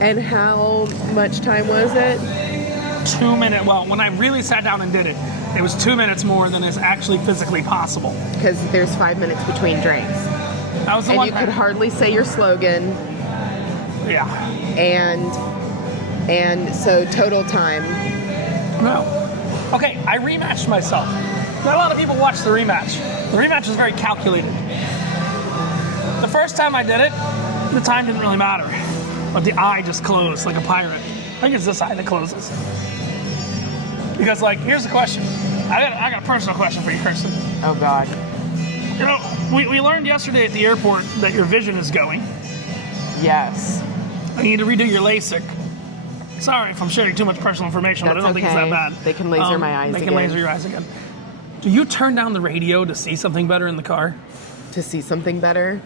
And how much time was it? 2 minutes. Well, when I really sat down and did it, it was 2 minutes more than is actually physically possible. Because there's 5 minutes between drinks. That was the and one you could hardly say your slogan. Yeah. And so total time. No. Okay, I rematched myself. Not a lot of people watch the rematch. The rematch was very calculated. The first time I did it, the time didn't really matter. But the eye just closed like a pirate. I think it's this eye that closes. Because, like, here's the question. I got a personal question for you, Kirsten. Oh, God. You know, we learned yesterday at the airport that your vision is going. Yes. I need to redo your LASIK. Sorry if I'm sharing too much personal information, but I don't think it's that bad. They can laser my eyes again. They can laser your eyes again. Do you turn down the radio to see something better in the car? To see something better?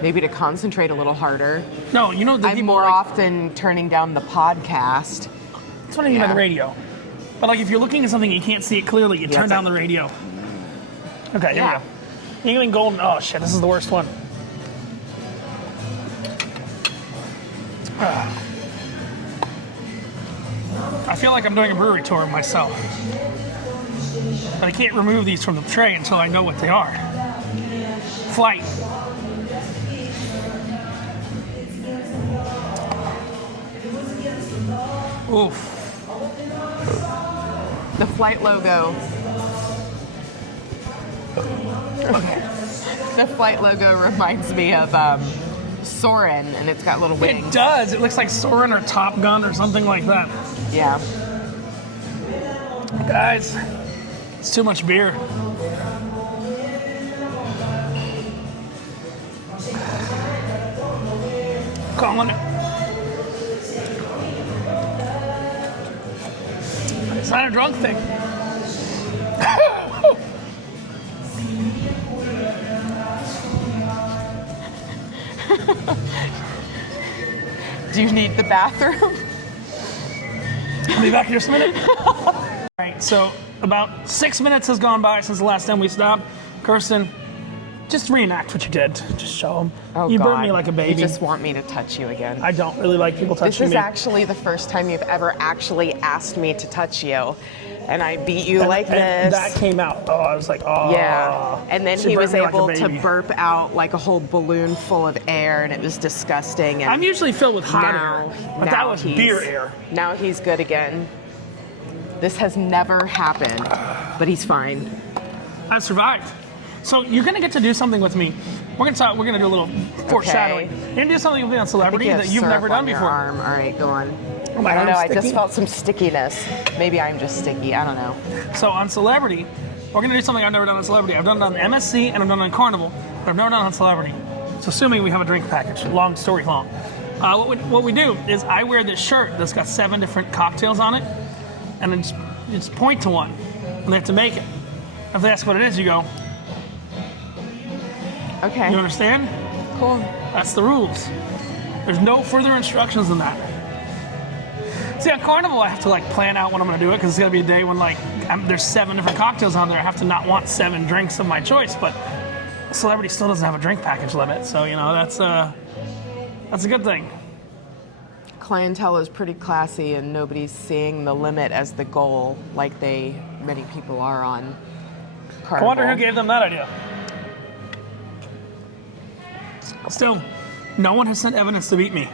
Maybe to concentrate a little harder. No, you know, I'm more often turning down the podcast. That's what I mean by the radio. But like if you're looking at something and you can't see it clearly, you turn down the radio. Okay, here we go. Yuengling Golden. Oh shit, this is the worst one. I feel like I'm doing a brewery tour myself. But I can't remove these from the tray until I know what they are. Flight. Oof. The Flight logo. Okay. The Flight logo reminds me of Soarin', and it's got little wings. It does. It looks like Soarin' or Top Gun or something like that. Yeah. Guys, it's too much beer. Calling it. It's not a drunk thing. Do you need the bathroom? I'll be back in just a minute. All right, so about 6 minutes has gone by since the last time we stopped. Kirsten, just reenact what you did. Just show them. Oh, you God. burnt me like a baby. You just want me to touch you again. I don't really like people touching This is me. actually the first time you've ever actually asked me to touch you. And I beat you like and this. that came out. Oh, I was like, oh. Yeah. And then She he burnt was me like a able to baby. burp out like a whole balloon full of air, and it was disgusting. And I'm usually filled with hot now, air, but that was he's- beer air. Now he's good again. This has never happened, but he's fine. I survived. So you're gonna get to do something with me. We're gonna do a little foreshadowing. Okay. You're gonna do something with me on Celebrity You have that you've syrup never done on your before. arm. All right, go on. Oh, my I don't know. arm's I just sticky. felt some stickiness. Maybe I'm just sticky. I don't know. So on Celebrity, we're gonna do something I've never done on Celebrity. I've done it on MSC and I've done it on Carnival, but I've never done it on Celebrity. So assuming we have a drink package, long story long. What we do is I wear this shirt that's got 7 different cocktails on it, and then just point to one, and they have to make it. If they ask what it is, you go, Okay. you understand? Cool. That's the rules. There's no further instructions than that. See, on Carnival, I have to like plan out when I'm gonna do it because it's gonna be a day when like there's 7 different cocktails on there. I have to not want 7 drinks of my choice, but Celebrity still doesn't have a drink package limit, so you know that's a good thing. Clientele is pretty classy, and nobody's seeing the limit as the goal like many people are on I Carnival. wonder who gave them that idea. Still, no one has sent evidence to beat me.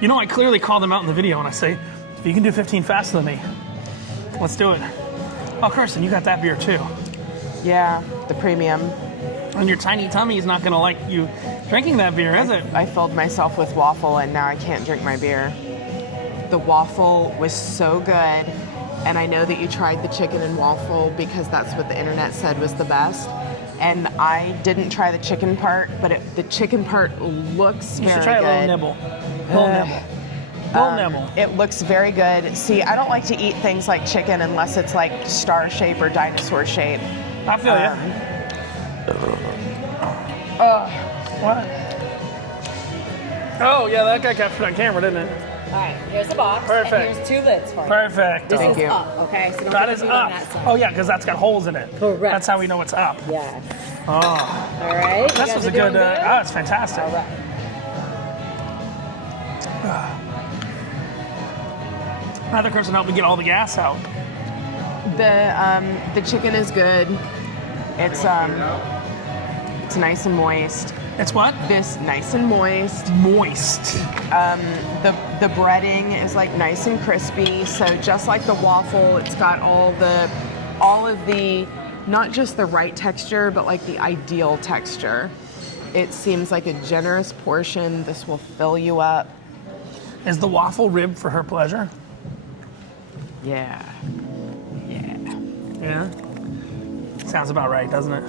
You know, I clearly call them out in the video and I say, if you can do 15 faster than me, let's do it. Oh, Kirsten, you got that beer too. Yeah, the premium. And your tiny tummy is not going to like you drinking that beer, is it? I filled myself with waffle, and now I can't drink my beer. The waffle was so good, and I know that you tried the chicken and waffle because that's what the internet said was the best. And I didn't try the chicken part, but the chicken part looks You very should try good. a little nibble. Little nibble. Little nibble. It looks very good. See, I don't like to eat things like chicken unless it's like star shape or dinosaur shape. I feel you. What? Oh, yeah, that got captured on camera, didn't it? All right, here's the box. Perfect. And here's 2 lids for you. Perfect. This Thank is you. up, okay? So don't That put is your feet on up. that side. Oh, yeah, because that's got holes in it. Correct. That's how we know it's up. Yes. Oh, All right. You this guys was are a doing good, it's fantastic. All right. Another person helped me get all the gas out. The chicken is good. It's nice and moist. It's what? This nice and moist. Moist. The breading is like nice and crispy. So just like the waffle, it's got all of the not just the right texture, but like the ideal texture. It seems like a generous portion. This will fill you up. Is the waffle rib for her pleasure? Yeah. Yeah. Yeah. Sounds about right, doesn't it?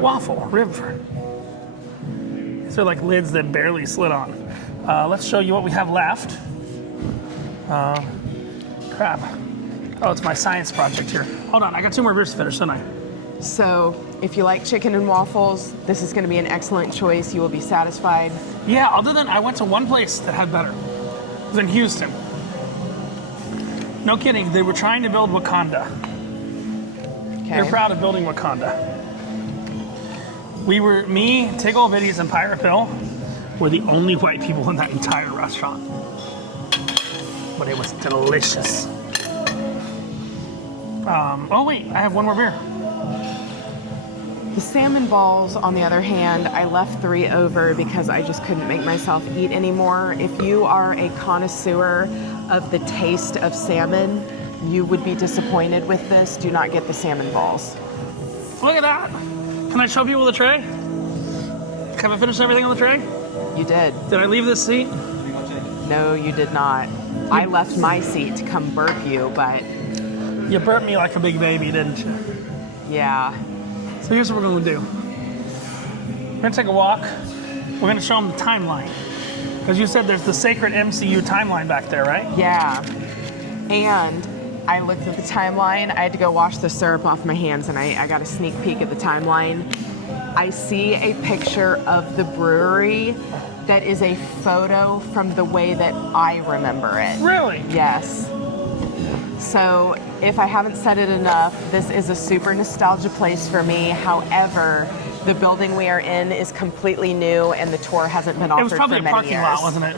Waffle, rib for. These are like lids that barely slid on. Let's show you what we have left. Crap. Oh, it's my science project here. Hold on, I got 2 more beers to finish, don't I? So if you like chicken and waffles, this is going to be an excellent choice. You will be satisfied. Yeah, other than I went to one place that had better. It was in Houston. No kidding, they were trying to build Wakanda. Okay. They're proud of building Wakanda. Me, Tiggle Viddies, and Pirate Bill were the only white people in that entire restaurant. But it was delicious. Oh wait, I have one more beer. The salmon balls, on the other hand, I left 3 over because I just couldn't make myself eat anymore. If you are a connoisseur of the taste of salmon, you would be disappointed with this. Do not get the salmon balls. Look at that. Can I show people the tray? Have I finished everything on the tray? You did. Did I leave this seat? No, you did not. I left my seat to come burp you, but You burped me like a big baby, didn't you? yeah. So here's what we're gonna do. We're gonna take a walk. We're gonna show them the timeline. Because you said there's the sacred MCU timeline back there, right? Yeah. And I looked at the timeline. I had to go wash the syrup off my hands, and I got a sneak peek at the timeline. I see a picture of the brewery that is a photo from the way that I remember it. Really? Yes. So if I haven't said it enough, this is a super nostalgia place for me. However, the building we are in is completely new, and the tour hasn't been offered It was probably for a many parking years. lot, wasn't it?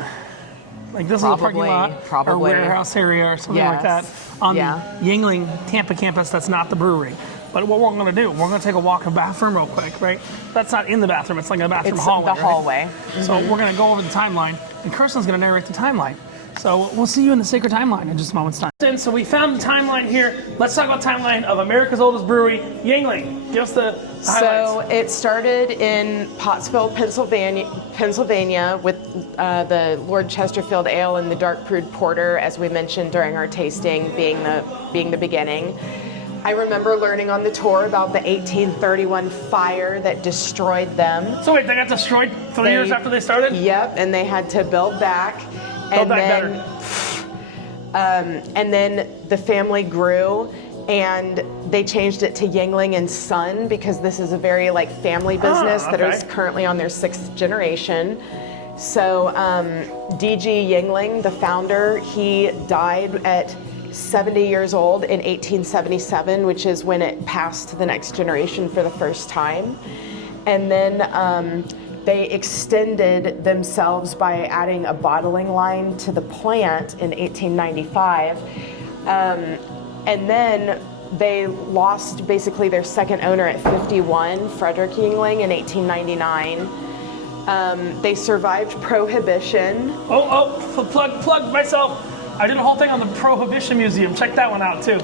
Like this is a parking lot Probably. or warehouse area or something like that Yes. on Yeah. the Yuengling Tampa campus. That's not the brewery. But what we're going to do, we're going to take a walk in the bathroom real quick, right? That's not in the bathroom. It's like a bathroom It's hallway. the right? hallway. So we're going to go over the timeline, and Kirsten's going to narrate the timeline. So we'll see you in the sacred timeline in just a moment's time. So we found the timeline here. Let's talk about the timeline of America's oldest brewery, Yuengling. Give us the highlights. So it started in Pottsville, Pennsylvania with the Lord Chesterfield Ale and the dark brewed porter, as we mentioned during our tasting, being the beginning. I remember learning on the tour about the 1831 fire that destroyed them. So wait, they got destroyed 3 years after they started? Yep, and they had to build back. Build back better. And then the family grew, and they changed it to Yuengling and Son because this is a very family business that okay. is currently on their 6th generation. So D.G. Yuengling, the founder, he died at 70 years old in 1877, which is when it passed to the next generation for the first time. And then they extended themselves by adding a bottling line to the plant in 1895. And then they lost basically their second owner at 51, Frederick Yuengling, in 1899. They survived Prohibition. Plug myself. I did a whole thing on the Prohibition Museum. Check that one out too.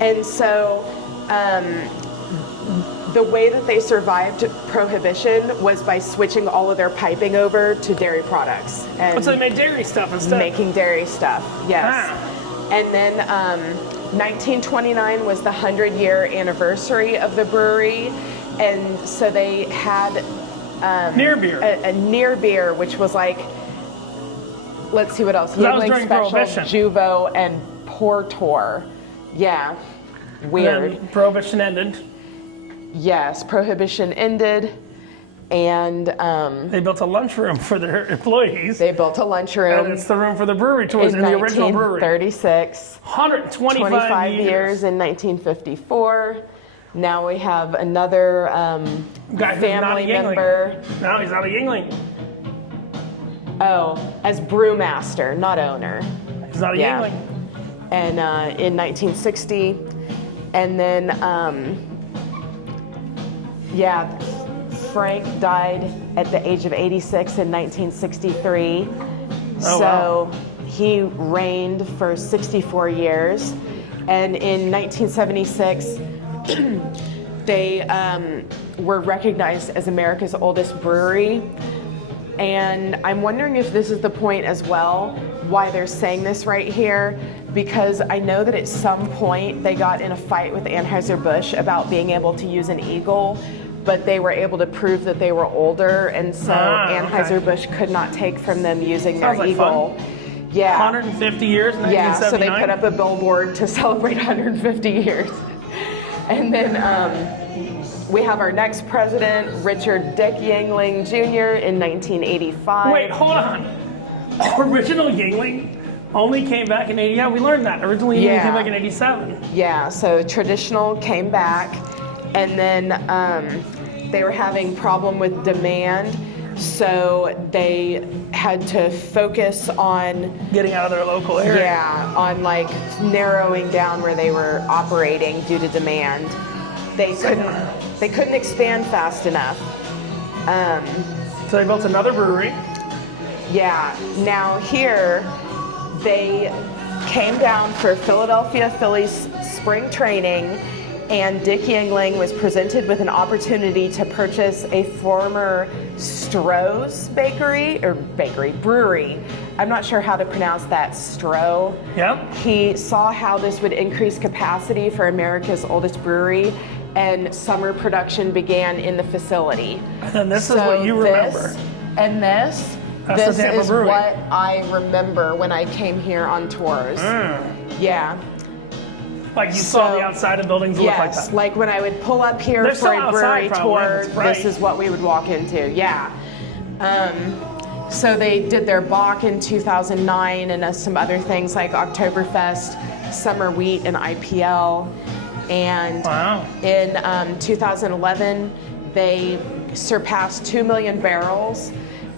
And so the way that they survived Prohibition was by switching all of their piping over to dairy products. And So they made dairy stuff instead. making dairy stuff, yes. Ah. And then 1929 was the 100-year anniversary of the brewery. And so they had Near beer. a near beer, which was let's see what else. That was Yuengling during Special, Prohibition. Juvo, and Portor. Yeah, weird. Then Prohibition ended. Yes, Prohibition ended, and They built a lunchroom for their employees. they built a lunchroom And it's the room for the brewery tours in in the original brewery. 1936. 125 25 years in 1954. Now we have another Guy who's not a family Yuengling. member. No, he's not a Yuengling. Oh, as brewmaster, not owner. He's not a Yeah. Yuengling. And in 1960, and then Frank died at the age of 86 in 1963. Oh, so wow. he reigned for 64 years, and in 1976 they were recognized as America's oldest brewery. And I'm wondering if this is the point as well, why they're saying this right here, because I know that at some point they got in a fight with Anheuser-Busch about being able to use an eagle, but they were able to prove that they were older, and so Okay. Anheuser-Busch could not take from them using Sounds their like eagle. Yeah. 150 years in Yeah, so they 1979. put up a billboard to celebrate 150 years. And then we have our next president, Richard Dick Yuengling Jr. in 1985. Wait, hold on. Original Yuengling only came back in 80. Yeah, we learned that. Originally Yuengling Yeah. came back in 87. Yeah, so traditional came back, and then they were having problem with demand, So they had to focus on, Getting out of their local area. on like narrowing down where they were operating due to demand. They couldn't expand fast enough. So they built another brewery. Yeah. Now here, they came down for Philadelphia Phillies spring training, and Dick Yuengling was presented with an opportunity to purchase a former Stroh's brewery. I'm not sure how to pronounce that, Stroh. Yep. He saw how this would increase capacity for America's oldest brewery, and summer production began in the facility. And this is what you remember. This That's the Tampa is brewery. what I remember when I came here on tours. Yeah. Like you saw the outside of buildings look like Yes, that. like when I would pull up here They're for still a brewery outside probably, tour, it's bright. this is what we would walk into. Yeah. So they did their Bach in 2009 and some other things like Oktoberfest, Summer Wheat, and IPL. And Wow. in 2011, they surpassed 2 million barrels,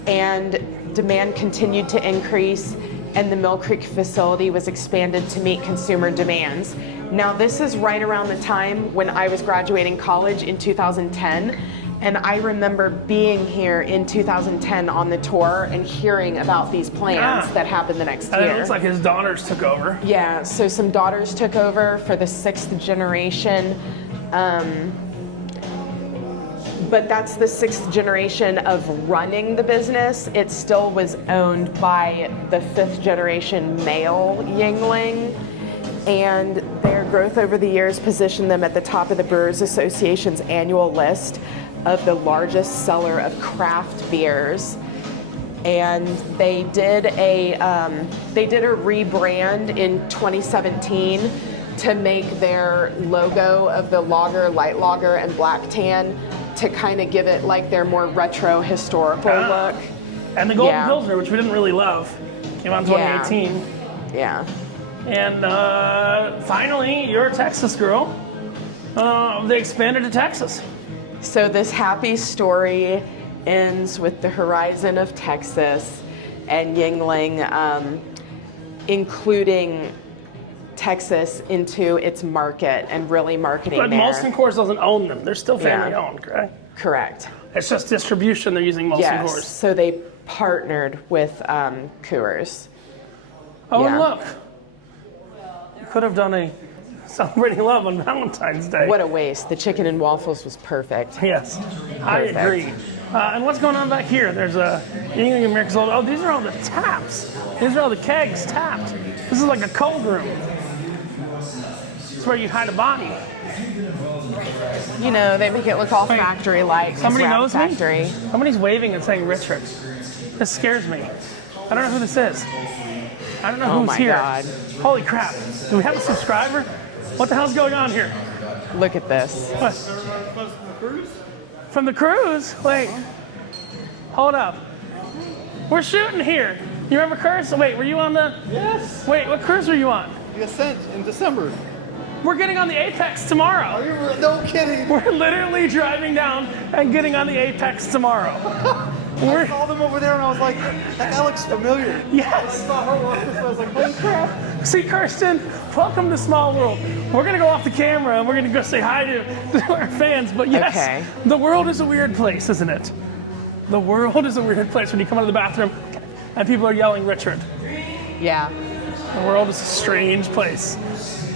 and demand continued to increase, and the Mill Creek facility was expanded to meet consumer demands. Now, this is right around the time when I was graduating college in 2010, and I remember being here in 2010 on the tour and hearing about these plans that happened the next And year. it looks like his daughters took over. Yeah, so some daughters took over for the 6th generation. But that's the 6th generation of running the business. It still was owned by the 5th generation male Yuengling. And their growth over the years positioned them at the top of the Brewers Association's annual list of the largest seller of craft beers. And they did a rebrand in 2017 to make their logo of the lager, light lager, and black tan to kind of give it like their more retro historical look. And the Golden Pilsner, which we didn't really love, came out in 2018. Yeah. And finally, you're a Texas girl. They expanded to Texas. So this happy story ends with the horizon of Texas and Yuengling including Texas into its market and really marketing But there. Molson Coors doesn't own them. They're still family owned, correct? Correct. It's just distribution. They're using Molson Yes. Coors. So they partnered with Coors. Oh, and Yeah. look. You could have done a celebrating love on Valentine's Day. What a waste. The chicken and waffles was perfect. Yes, I Perfect. agree. And what's going on back here? There's a Yuengling America's Old. Oh, these are all the taps. These are all the kegs tapped. This is like a cold room. It's where you hide a body. You know, they make it look all factory-like. Somebody wrap knows factory. me? Somebody's waving and saying Richard. This scares me. I don't know who this is. I don't know Oh who's my here. God. Holy crap. Do we have a subscriber? What the hell's going on here? Look at this. What? From the cruise? Wait. Hold up. We're shooting here. You remember Curse? Wait, were you on the... Yes. Wait, what cruise were you on? The Ascent in December. We're getting on the Apex tomorrow. No kidding. We're literally driving down and getting on the Apex tomorrow. I saw them over there and I was like, that guy looks familiar. I Yes. saw her walk this way, I was like, holy crap. See, Kirsten, welcome to Small World. We're going to go off the camera and we're going to go say hi to our fans. But yes, Okay. the world is a weird place, isn't it? The world is a weird place when you come out of the bathroom and people are yelling Richard. Yeah. The world is a strange place.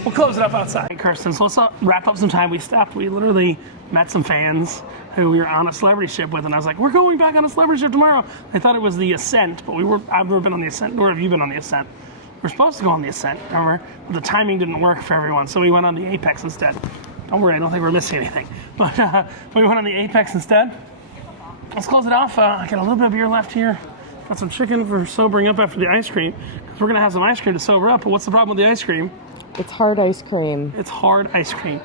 We'll close it up outside. Hey, Kirsten, so let's wrap up some time. We stopped. We literally met some fans who we were on a celebrity ship with, and I was like, we're going back on a celebrity ship tomorrow. They thought it was the Ascent, but I've never been on the Ascent, nor have you been on the Ascent. We're supposed to go on the Ascent, remember? But the timing didn't work for everyone, so we went on the Apex instead. Don't worry, I don't think we're missing anything. But we went on the Apex instead. Let's close it off. I got a little bit of beer left here. Got some chicken for sobering up after the ice cream, because we're going to have some ice cream to sober up, but what's the problem with the ice cream? It's hard ice cream. It's hard ice cream.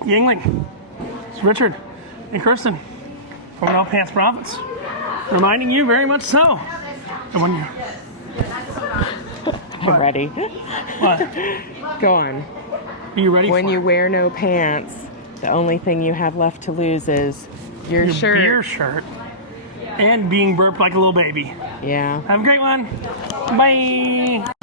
Yuengling, it's Richard and Kirsten from All Pants Profits, reminding you very much so. And when you, I'm ready. what? Go on. Are you ready When for you it? wear no pants, The only thing you have left to lose is your shirt. Beer shirt. And being burped like a little baby. Yeah. Have a great one. Bye.